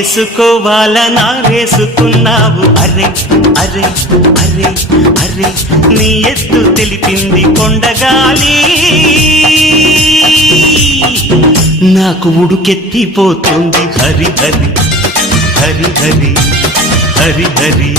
వేసుకోవాలనా వేసుకున్నావు అరే అరే అరే అరే నీ ఎత్తు తెలిపింది కొండగాలి నాకు ఉడుకెత్తిపోతుంది హరి హరి హరి హరి హరి హరి